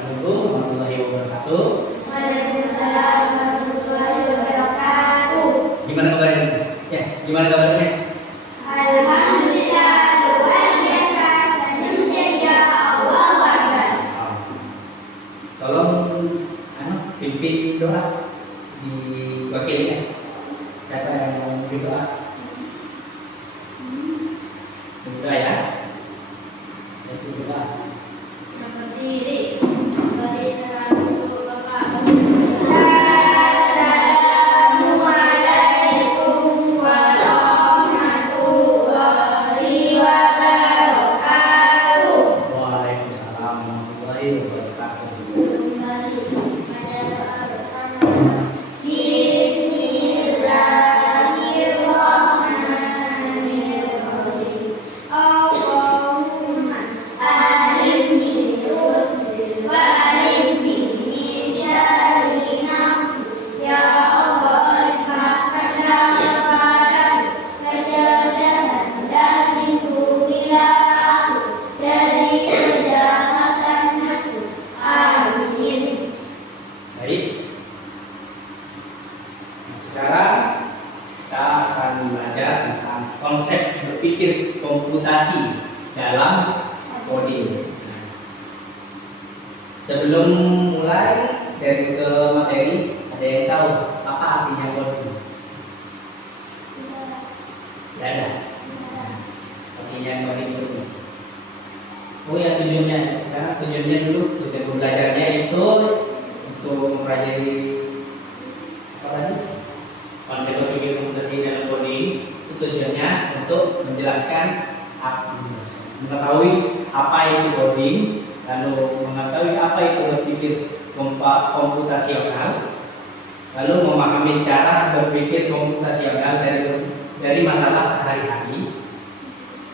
Assalamualaikum warahmatullahi wabarakatuh. Waalaikumsalam warahmatullahi wabarakatuh. Gimana kabarnya? Ya, gimana kabarnya? Alhamdulillah, luar biasa, senyum ceria, Allahu Akbar. Tolong pimpin doa diwakili. Siapa yang mau pimpin doa? Doa ya. Pimpin doa. Berdiri. Assalamualaikum warahmatullahi wabarakatuh. Waalaikumsalam warahmatullahi wabarakatuh. Bismillahirrahmanirrahim. Allahumma arinni rusdi wa arinni min syarri nafsi. Ya Allah, limpahkanlah kepadaku kecerdasan dan lindungilah aku dari kejahatan nafsu. Amin. Baik. Nah, sekarang kita akan belajar tentang konsep berpikir komputasi dalam coding. Nah, sebelum mulai dari ke materi, ada yang tahu apa artinya coding? Tidak ada. Artinya coding itu. Oh ya, tujuannya. Sekarang tujuannya dulu tujuan belajarnya itu untuk mempelajari apa tadi? Konsep berpikir komputasi dalam coding itu tujuannya untuk menjelaskan mengetahui apa itu coding, lalu mengetahui apa itu berpikir komputasional, lalu memahami cara berpikir komputasional dari masalah sehari-hari,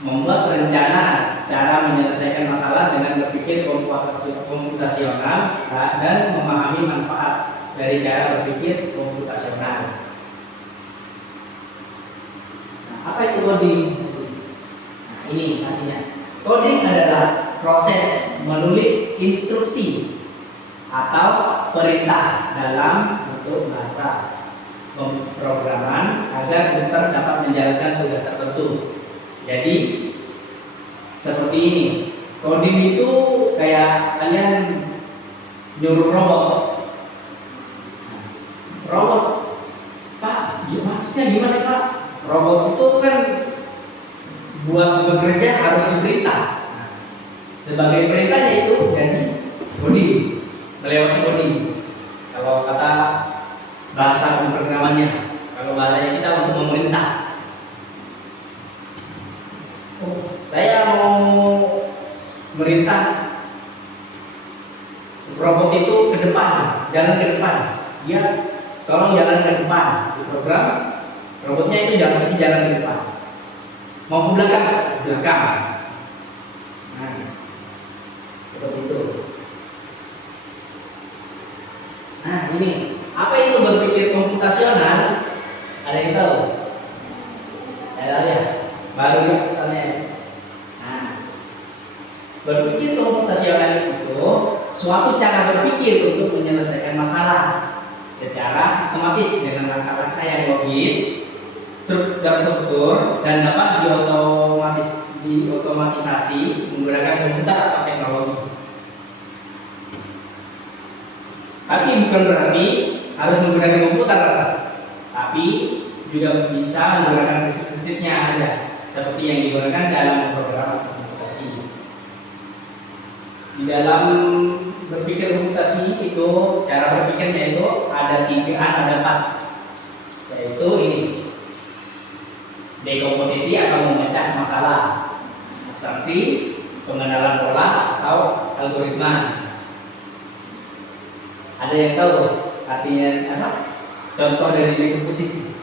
membuat rencana cara menyelesaikan masalah dengan berpikir komputasional, dan memahami manfaat dari cara berpikir komputasional. Nah, apa itu coding? Nah, ini artinya. Coding adalah proses menulis instruksi atau perintah dalam bentuk bahasa pemrograman agar komputer dapat menjalankan tugas tertentu. Jadi seperti ini. Coding itu kayak kalian nyuruh robot. Robot, Pak, maksudnya gimana Pak? Robot itu kan buat bekerja harus diperintah. Nah, sebagai perintahnya itu jadi coding, melewati coding. Kalau kata bahasa pemrogramannya, kalau bahasanya kita untuk memerintah. Saya mau merintah robot itu ke depan, jalan ke depan. Dia tolong jalan ke depan. Di program robotnya itu mesti jalan ke depan. Mau ke belakang, belakang. Nah, seperti itu. Nah, ini apa itu berpikir komputasional? Ada yang tahu? Ada ya? Baru ya tanya. Nah, berpikir komputasional itu suatu cara berpikir untuk menyelesaikan masalah secara sistematis dengan langkah-langkah yang logis, terstruktur, dan dapat diotomatisasi menggunakan komputer atau teknologi. Tapi bukan berarti harus menggunakan komputer, tapi juga bisa menggunakan prinsip-prinsipnya aja, seperti yang digunakan dalam program komputasi. Di dalam berpikir komputasi itu, cara berpikirnya itu ada 4, yaitu ini: dekomposisi atau memecah masalah, abstraksi, pengenalan pola atau algoritma. Ada yang tahu artinya apa? Contoh dari dekomposisi,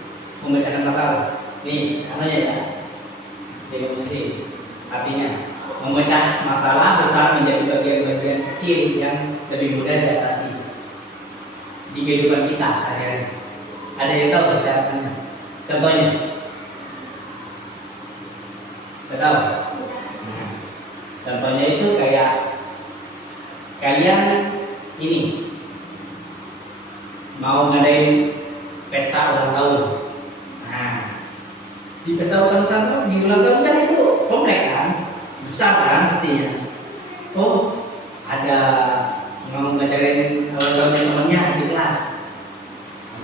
pemecahan masalah. Nih, namanya ya. Dekomposisi artinya memecah masalah besar menjadi bagian-bagian kecil yang lebih mudah diatasi di kehidupan kita sehari-hari. Ada yang tahu caranya? Contohnya? Tahu? Nah, contohnya itu kayak kalian ini mau ngadain pesta ulang tahun. Nah, di pesta ulang tahun, di ulang tahun kan itu komplek kan, besar kan pastinya. Oh, ada mau ngajarin ulang tahun temannya di kelas,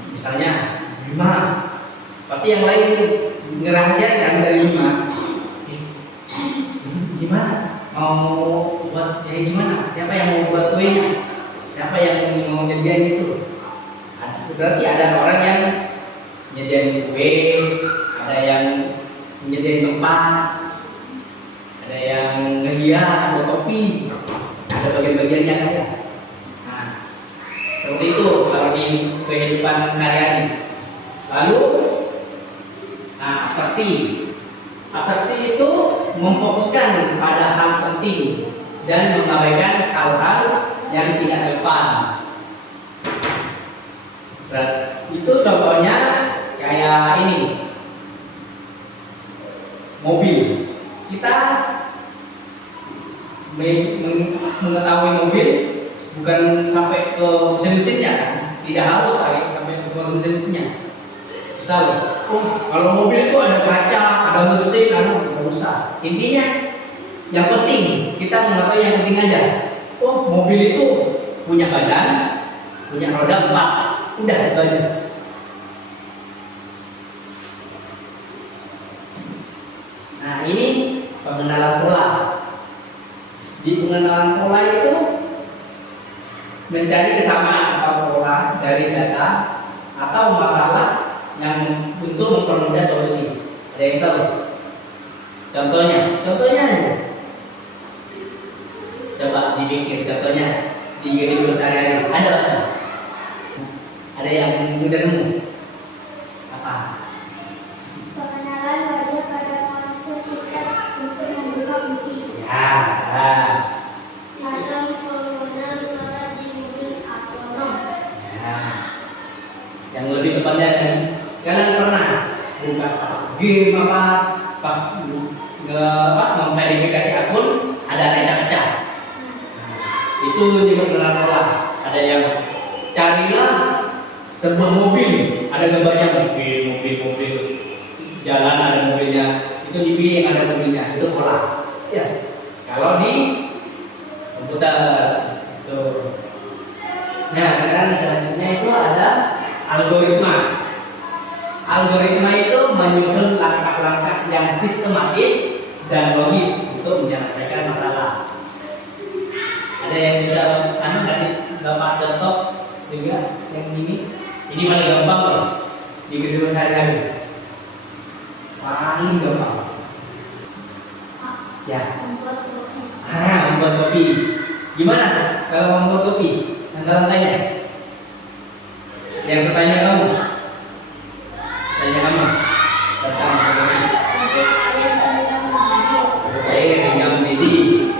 misalnya 5, berarti yang lain ngerahasiakan dari 5. Gimana? Mau buat gimana? Siapa yang mau buat kuenya? Siapa yang mau nyediain itu? Berarti ada orang yang nyediain kue, ada yang nyediain tempat, ada yang ngehias buat kopi, ada bagian-bagiannya kan ya. Nah, seperti itu kalau di kehidupan sehari-hari. Lalu, nah, abstraksi itu memfokuskan pada hal penting dan mengabaikan hal-hal yang tidak relevan. Itu contohnya kayak ini, mobil. Kita mengetahui mobil bukan sampai ke mesin-mesinnya kan, tidak harus sampai ke mesin-mesinnya. Misal, kalau mobil itu ada kaca, ada mesin, nggak usah. Intinya, yang penting kita mengetahui yang penting aja. Oh, mobil itu punya badan, punya roda 4, udah itu aja. Nah, ini pengenalan pola. Di pengenalan pola itu mencari kesamaan atau pola dari data atau masalah yang untuk mempermudah solusi. Ada yang tahu? Contohnya aja. Coba dipikir contohnya di kehidupan sehari-hari. Ada pasti. Ada yang mudah nemu? Apa? Pengenalan wajah pada ponsel kita untuk membuka kunci. Ya, salah. Sistem pengenalan suara di mobil otonom. Nah, yang lebih tepatnya kan, kalian pernah buka game apa pas memverifikasi akun ada recah-recah. Itu juga benar pola. Ada yang carilah sebuah mobil, ada gambarnya mobil jalan ada mobilnya, itu dipilih yang ada mobilnya, itu pola. Ya, kalau di komputer itu. Nah, sekarang selanjutnya itu ada algoritma. Algoritma itu menyusun langkah-langkah yang sistematis dan logis untuk menyelesaikan masalah. Ada yang bisa kasih Bapak contoh juga yang ini? Ini paling gampang loh di kehidupan sehari-hari. Paling gampang. Ya. Membuat kopi. Gimana kalau membuat kopi? Langkah-langkahnya? Yang saya tanya kamu. Datang ke kopi. Terus saya tinggal mendidih.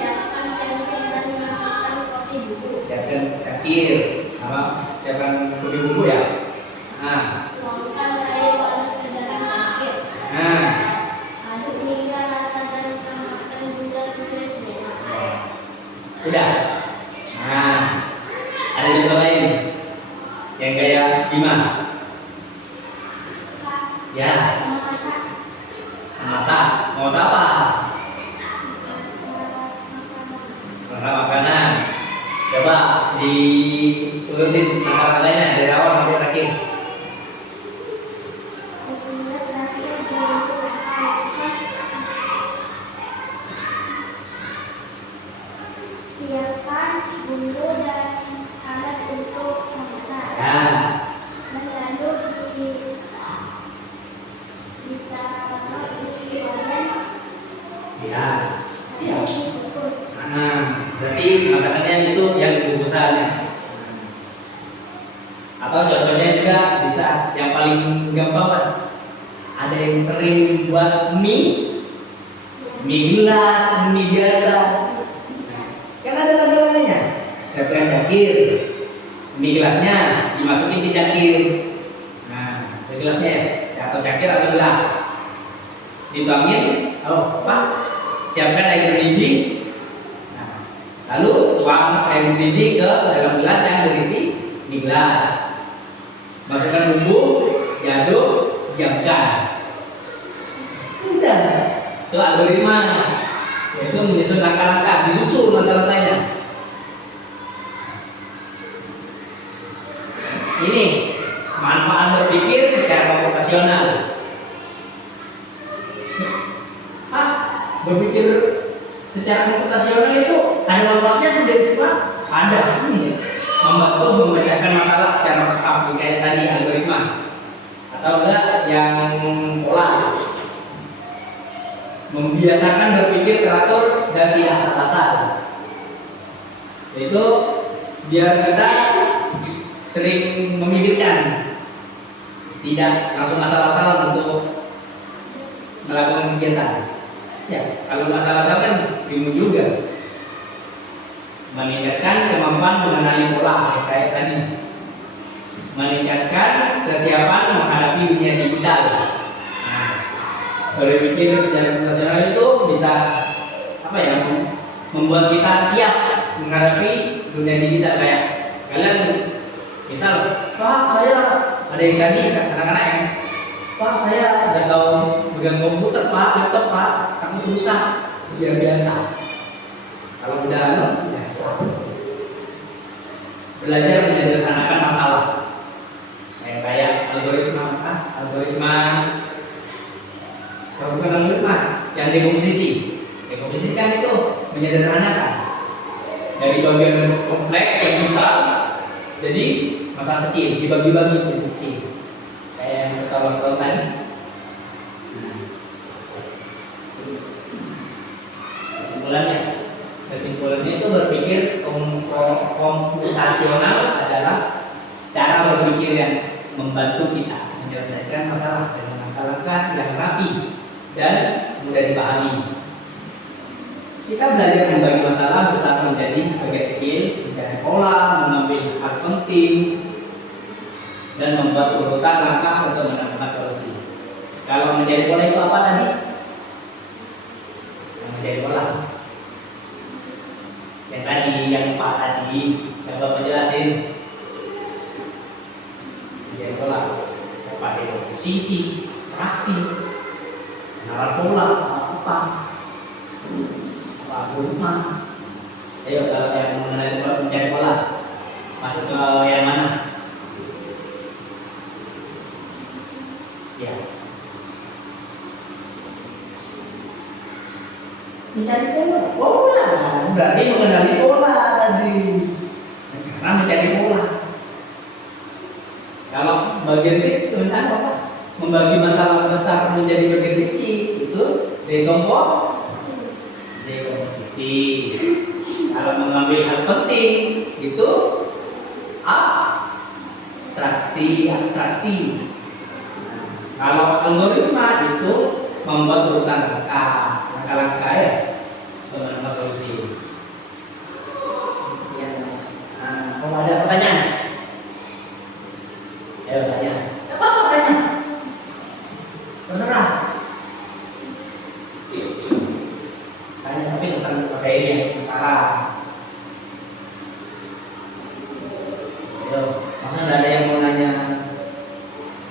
Siapkan cangkir, sama siapkan kopi bubuk ya. Nah, udah. Nah, ada juga lain yang kayak gimana? Ya, masak apa? Masak makanan. Coba diurutin langkah-langkahnya dari awal sampai terakhir. Siapkan bumbu dan alat untuk memasak. Ya. Dan lalu ditaruh di wajan. Ya. Lalu dibungkus. Nah, berarti masakannya itu yang dibungkusannya. Atau contohnya juga bisa yang paling gampang lah. Ada yang sering buat mie gelas, mie biasa. Kan ada langkah-langkahnya. Siapkan cangkir, mie gelasnya dimasukin ke cangkir. Nah, ke gelasnya atau cangkir atau gelas. Dituangin, siapkan air mendidih. Nah, Lalu tuang air mendidih ke dalam gelas yang berisi di gelas. Masukkan bumbu, diaduk, diamkan. Udah, itu algoritma, yaitu menyusun langkah-langkah, disusul langkah-langkahnya. Ini manfaat berpikir secara komputasional. Berpikir secara komputasional itu ada manfaatnya sendiri semua. Ada ini membantu memecahkan masalah secara lengkap kayak tadi algoritma, atau enggak yang pola, membiasakan berpikir teratur dan tidak asal-asal. Itu biar kita sering memikirkan, tidak langsung asal-asal untuk melakukan kegiatan. Ya, kalau asal-asal kan bingung juga. Meningkatkan kemampuan mengenali pola kayak tadi, meningkatkan kesiapan menghadapi dunia digital. Nah, berpikir secara profesional itu bisa apa ya, membuat kita siap menghadapi dunia digital. Kayak kalian misal, Pak saya ada yang tadi anak-anak yang, Pak saya nggak tahu pegang komputer Pak, laptop Pak, takut rusak. Biar biasa. Kalau udah biasa. Belajar menyederhanakan masalah. Kayak algoritma, bukan algoritma, yang dekomposisi. Dekomposisi kan itu menyederhanakan dari bagian kompleks yang besar. Jadi masalah kecil dibagi-bagi menjadi kecil. Kayak yang pertama tadi. Kesimpulannya itu berpikir komputasional adalah cara berpikir yang membantu kita menyelesaikan masalah dengan langkah-langkah yang rapi dan mudah dipahami. Kita belajar membagi masalah besar menjadi bagian kecil, mencari pola, mengambil hal penting, dan membuat urutan langkah untuk menemukan solusi. Kalau menjadi pola itu apa tadi? Menjadi pola. Yang tadi, yang 4 tadi, yang Bapak jelasin. Menjadi pola. Pada posisi, abstraksi, mengenal pola, apa algoritma. Ayo kalau yang mengenal mencari pola, masuk ke yang mana? Ya. Mencari pola, berarti mengenali pola tadi. Karena mencari pola. Kalau bagian kecil sebentar apa? Membagi masalah besar menjadi bagian kecil itu dekomposisi. Kalau mengambil hal penting itu abstraksi. Kalau algoritma itu membuat urutan langkah-langkah ya, menemukan solusi. Sekian. Kalau ada pertanyaan, ayo tanya. Apa tanya? Terserah. Tanya tapi tentang materi yang sekarang. Ayo, masa nggak ada yang mau nanya?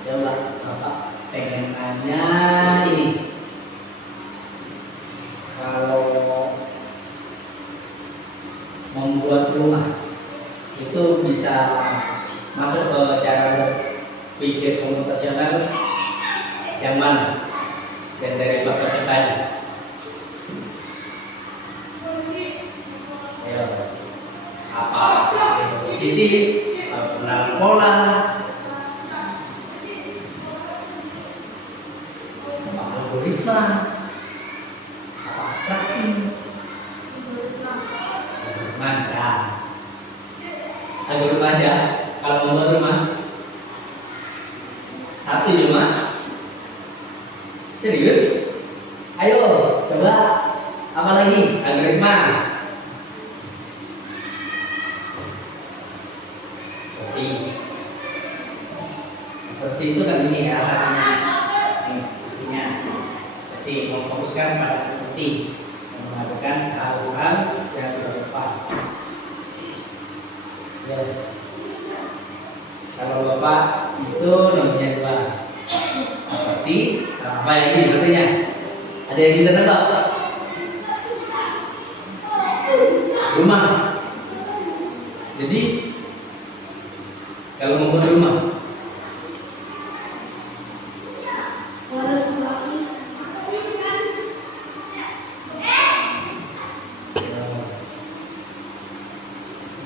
Coba, Bapak pengen nanya ini. Kalau membuat rumah itu bisa masuk ke cara berpikir komputasional yang mana? Dan dari Bapak sekali. Ayo, apa posisi, pengenalan pola, apa algoritma, apa abstraksi? Masa algoritma aja kalau membuat rumah satu cuma serius. Ayo coba apa lagi algoritma. Sesi itu kan ini ya artinya sesi memfokuskan pada bukti, menggunakan hal-hal yang tidak tepat. Ya. Kalau bapak itu nomornya 2. Spasi sama apa ini artinya? Ada yang bisa nebak? Rumah. Jadi kalau membuat rumah,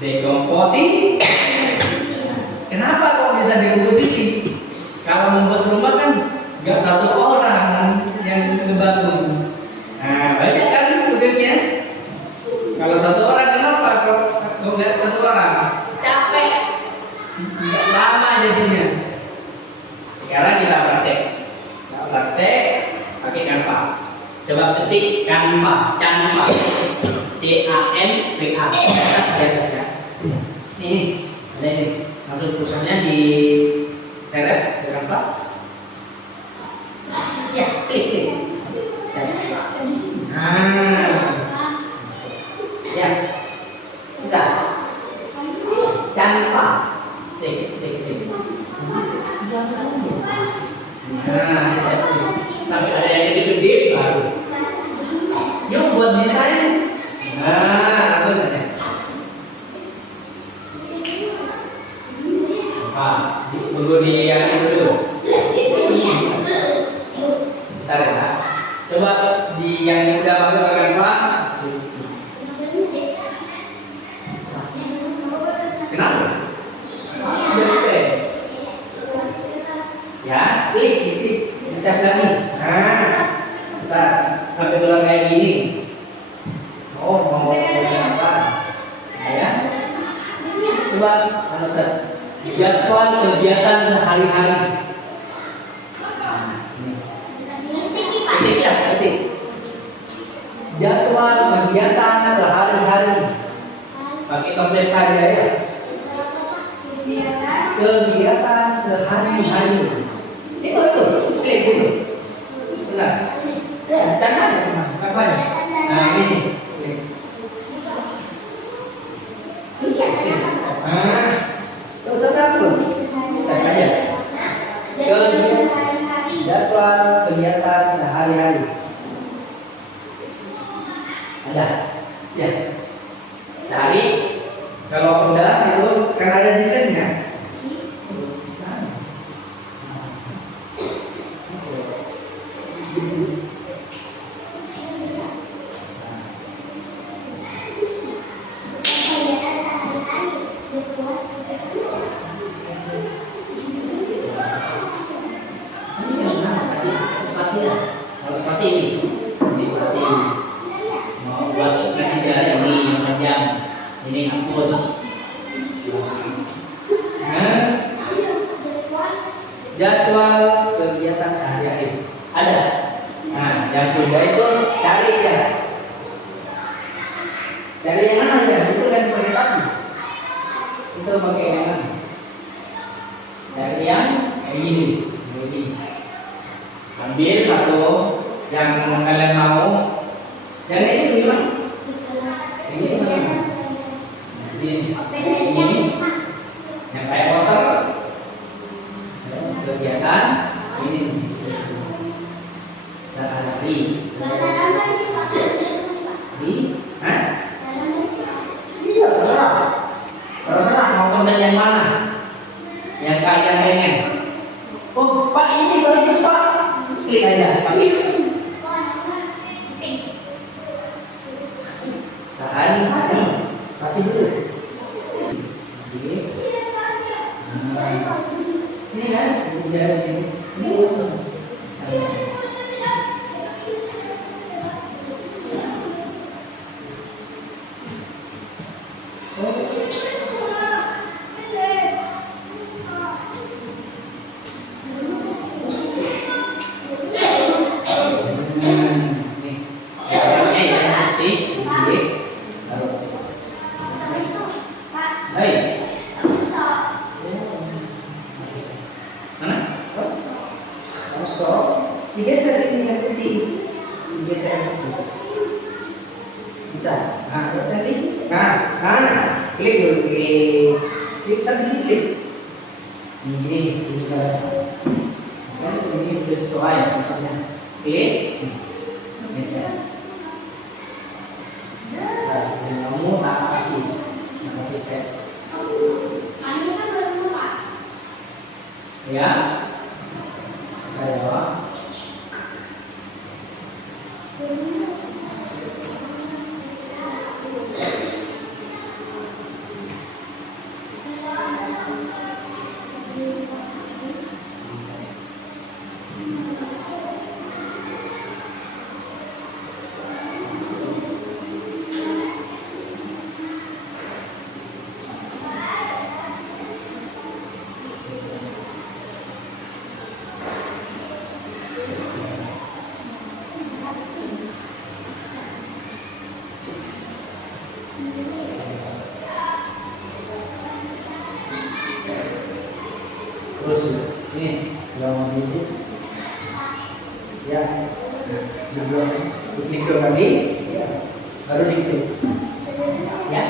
dekomposisi. Kenapa kok bisa dekomposisi? Kalau membuat rumah kan nggak satu orang yang ngebangun. Nah, banyak kan tugasnya. Kalau satu orang kenapa? Kalau nggak satu orang, capek, nggak lama jadinya. Sekarang kita praktek. Kita praktek pakai Canva. Coba ketik Canva, Canva, CANVA. Atas di atas ya. Ini ada ini. Masuk tulisannya di seret ke Canva. Ya, klik. Nah, ya, bisa. Canva. Klik. Nah, ya. Sampai ada yang gede-gede baru. Yuk buat desain. Nah, langsung aja. Tunggu di yang itu dulu. Bentar ya. Coba di yang udah masuk ke Canva. Kenapa? Sudah sukses. Ya, klik. Kita lagi. Nah, bentar. Sampai keluar kayak gini. Oh, mau tulis apa? Ya. Coba analisa jadwal kegiatan sehari-hari. Ketik. Jadwal kegiatan sehari-hari. Pakai template saja ya. Kegiatan sehari-hari. Itu. Klik itu. Benar. Ya, jangan apa-apa. Nah, ini. Nah, gak usah takut. Kita aja. Jadwal kegiatan sehari-hari. Ada. Ya. Cari. Kalau udah itu kan ada desainnya. Harus spasi ini spasi mau buat kasih jalan ini yang panjang ini hapus. Nah, jadwal kegiatan sehari-hari ada. Nah, yang sudah itu cari ya, cari yang mana ya, itu kan presentasi itu pakai yang mana, cari yang kayak gini. Ambil satu yang kalian mau. Yang ini gimana? Ini gimana? Ini yang kayak poster. Kegiatan ini sehari. Iya, terserah mau konten yang mana, yang kalian pengen. Oh, Pak, ini bagus, Pak. Klik aja, pakai. Sehari-hari, kasih dulu. Ini kan, udah di sini. Digeser ini yang putih, digeser itu bisa. Nah, nanti, nah. klik dulu, klik. Klik sambil klik. Ini juga. Kan ini udah sesuai maksudnya. Klik. Bisa. Nah, kamu tak kasih teks. Ani kan belum lupa. Ya. Ayo. Terus ini yang ini ya diklik tadi ya, baru diklik ya.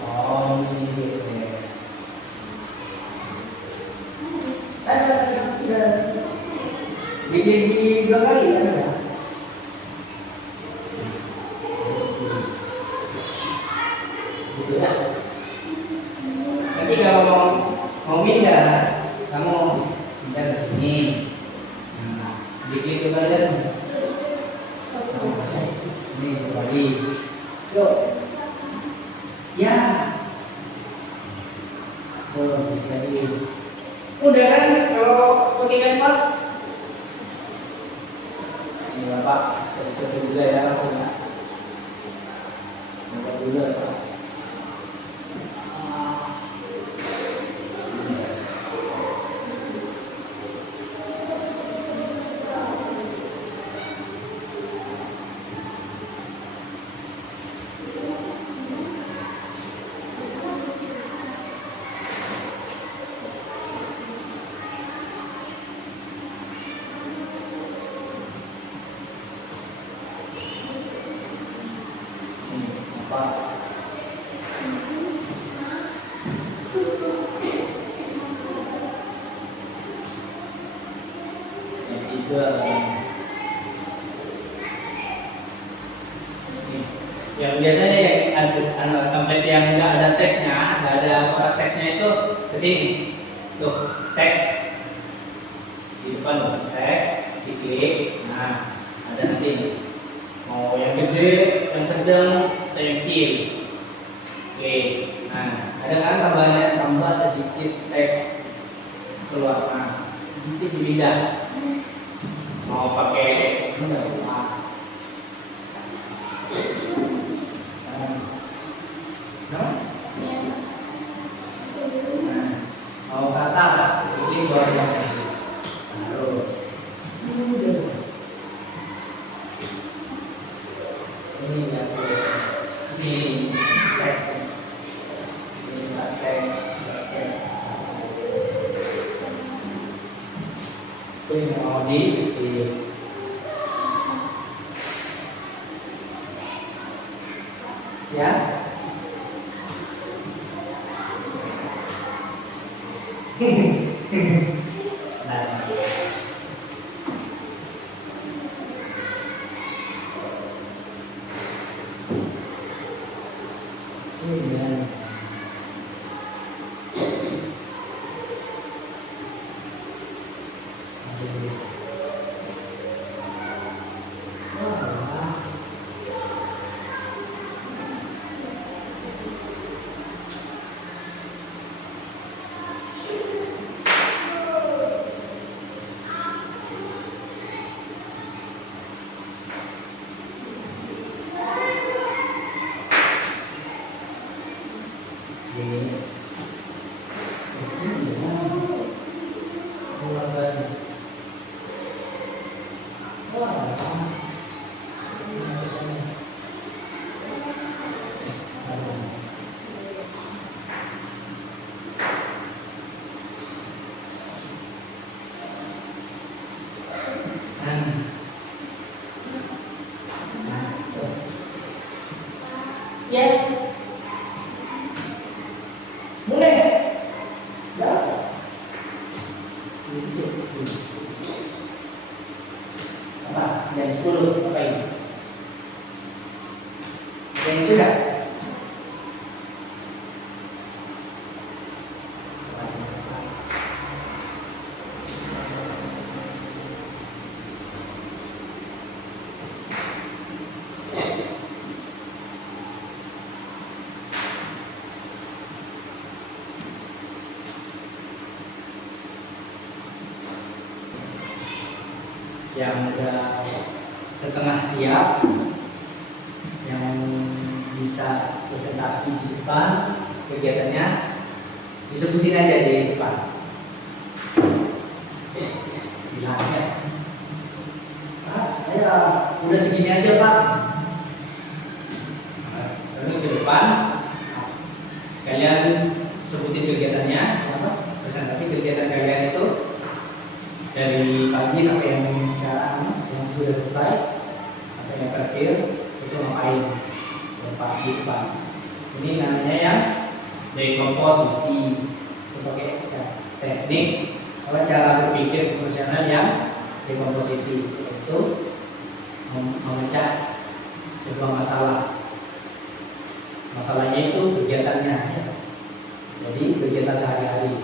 Oh ini bisa. Sudah diklik di 2 kali ada. Gitu ya. Nanti kalau mau pindah, kamu pindah ke sini. Nah, diklik kembali. Ini kembali. So, ya. So, jadi udah kan kalau pakai Canva? Ini Bapak, kasih foto juga ya langsung ya. Bapak dulu ya Pak. Pak. Yang tiga yang biasanya yang ada template yang nggak ada teksnya, nggak ada kotak teksnya itu ke sini. Tuh, teks di depan tuh, teks, diklik. Nah, ada nanti mau yang gede, yang sedang, atau yang kecil. Oke, nah ada kan tambahnya, tambah sedikit teks keluar. Nah, nanti di lidah mau pakai mau ke atas, ini baru yang baru. Ini yang ini teks, ini teks, ini mau di ya. Nah, ini Ya. Boleh. Ya. Apa? Jam 10 apa ini? Yang sudah. Yang udah setengah siap, yang bisa presentasi di depan kegiatannya disebutin aja di depan. Bilang ya, Pak, saya udah segini aja Pak. Terus ke depan, kalian sebutin kegiatannya, apa? Presentasi kegiatan kalian itu dari pagi sampai yang sekarang yang sudah selesai sampai yang terakhir itu ngapain di depan. Ini namanya yang dekomposisi. Itu pakai teknik atau cara berpikir profesional yang dekomposisi, yaitu memecah sebuah masalah. Masalahnya itu kegiatannya, ya. Jadi kegiatan sehari-hari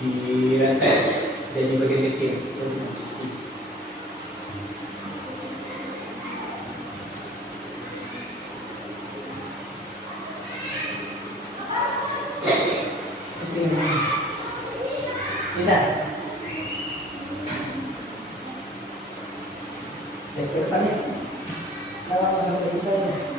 direntet dan dibagi kecil untuk posisi. Bisa? Saya ke depannya. Kalau sampai situ aja.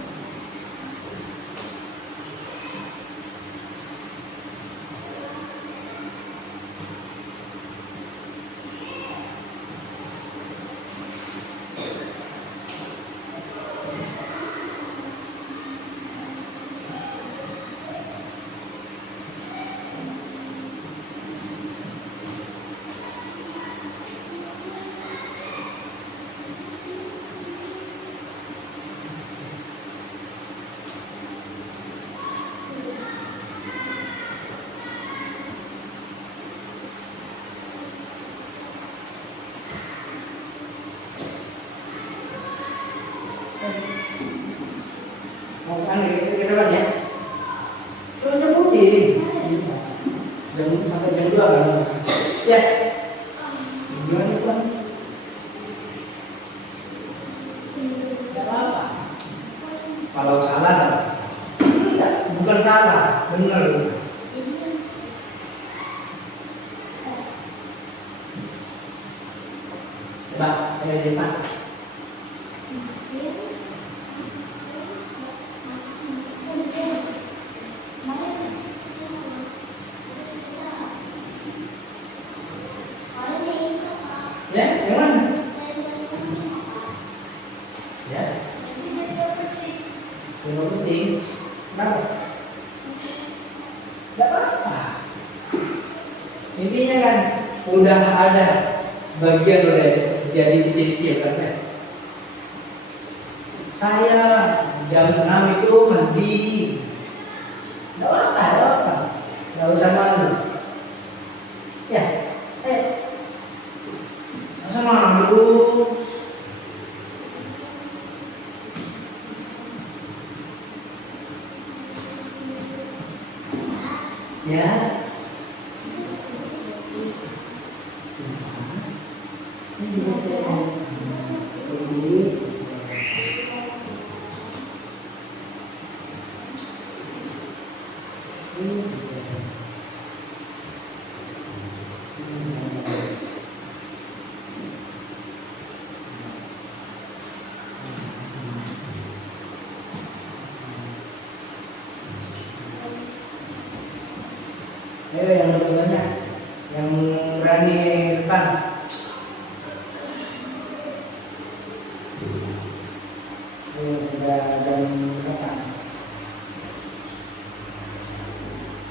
Mau kan ke depan ya? Coba nyebutin. Jam sampai jam 2 kan? Ya. Gimana itu kan? Tidak apa-apa. Kalau salah enggak, bukan salah, benar. Coba, dari depan. Ya, yang mana? Ya. Yang penting, kenapa? Tidak apa-apa. Intinya kan udah ada bagian udah jadi kecil-kecil kan ya. Saya jam 6 itu mandi. Tidak apa-apa. Nggak usah malu. Ya, masa malu? Ya. Ini bisa. Ini. Ayo yang lebih banyak, yang berani depan. Sudah jam berapa?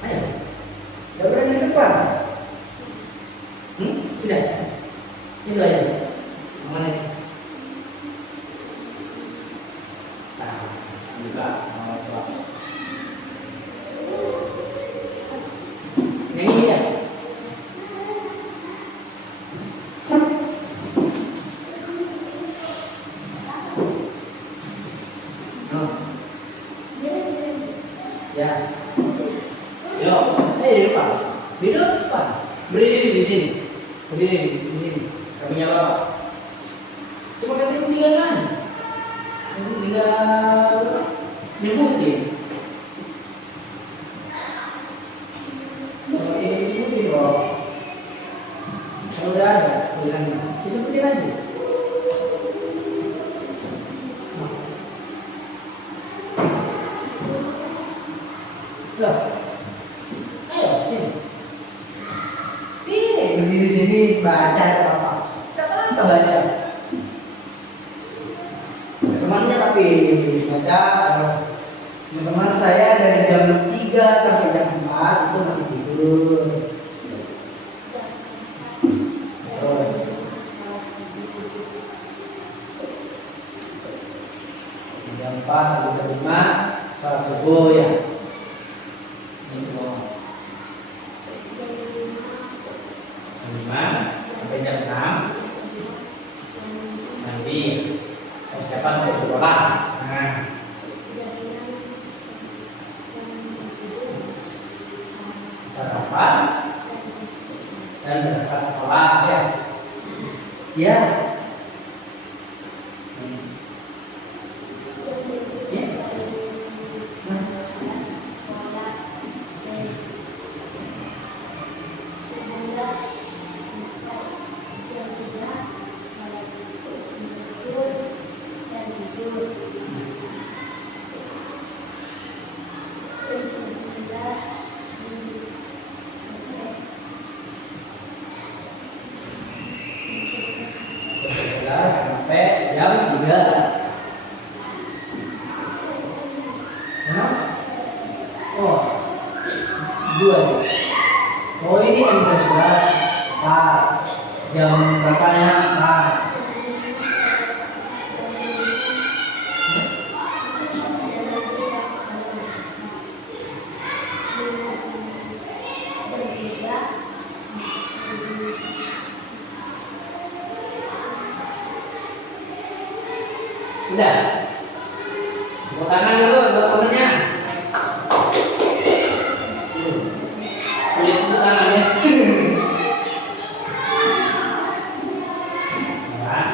Ayo, sudah berani depan. Sudah. Itu aja. Mana? Nah, juga Yang ini ya. Oh, ya. Yo, di depan. Di depan. Berdiri di sini. Berdiri di sini. Sampingnya Bapak. Cuma katanya ketinggalan. Tinggal nyebutin. Kalau ini disebutin kok. Kalau udah ada tulisannya, disebutin aja. Loh, ayo sini. Sini, berdiri sini baca ada apa? Kita baca. Temannya tapi baca. Teman-teman saya dari jam 3 sampai jam 4 itu masih tidur. Jam 4 sampai jam 5 sholat subuh ya. Ini mau jam 5 sampai jam 6 nanti persiapan sampai sekolah. Nah, sarapan dan berangkat sekolah ya. Ya. Sampai jam 3. Oh, 2. Oh, ini jam 12. Pak, jam berapanya? Pak. Udah. Tepuk tangan dulu buat temennya. Lihat tepuk tangannya. Nah.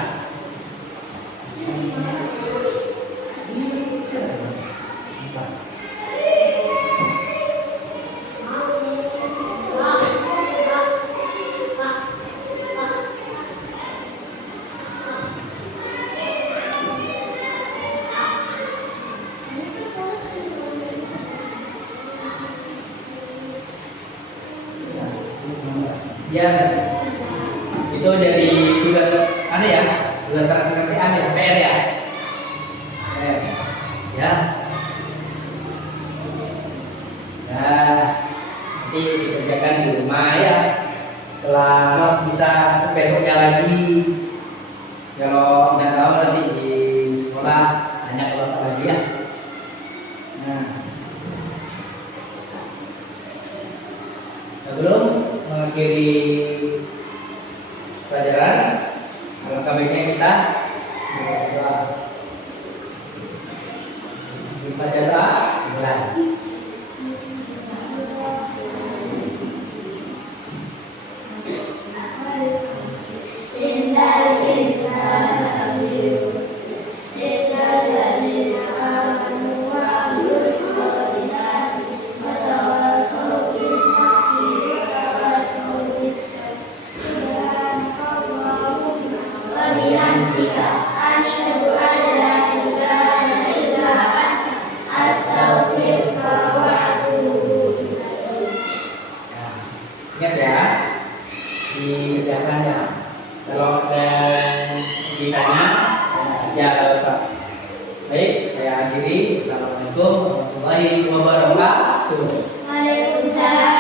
Pas. Ya, itu jadi tugas aneh ya, tugas nanti aneh PR ya, PR, ya, nanti dikerjakan di rumah ya. Setelah bisa besoknya lagi, kalau nggak tahu nanti di sekolah tanya ke bapak lagi ya. Nah, sebelum mengakhiri pelajaran, alangkah baiknya kita membaca doa. Membaca doa, mulai. Ingat ya, dikerjakan ya. Kalau ada ditanya, tanya saja Pak. Baik, saya akhiri. Assalamualaikum warahmatullahi wabarakatuh. Waalaikumsalam.